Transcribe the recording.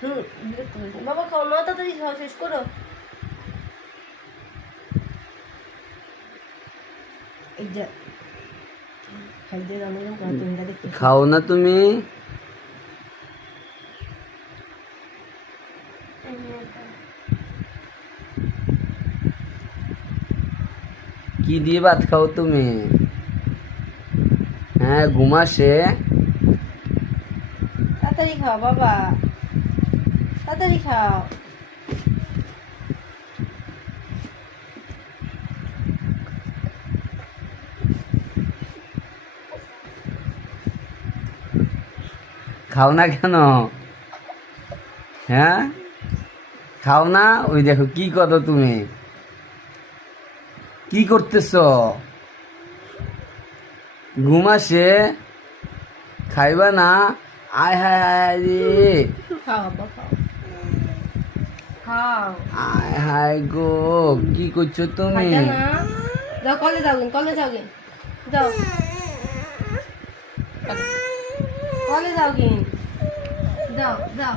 বিরক্ত করছে। বাবা খাও না, তাড়াতাড়ি খাওয়া শেষ করো। এই যে খাইতে জানো না, তুমি দেখতে খাও না তুমি? কি দিয়ে ভাত খাও তুমি? হ্যাঁ, ঘুম আসে? তাড়াতাড়ি খাও বাবা, তাড়াতাড়ি খাও। খাও না কেন? হ্যাঁ, খাও না? ওই দেখো কি করো তুমি, কি করতেছ? ঘুম আসে? খাইবা না? আয় হায় হায় রে, খাও বাবা খাও, খাও। আয় হায় গো, কি করছো তুমি? খাইতে না, যাও কলে যাও গিন, কলে যাও গিন, যাও কলে যাও গিন, যাও যাও।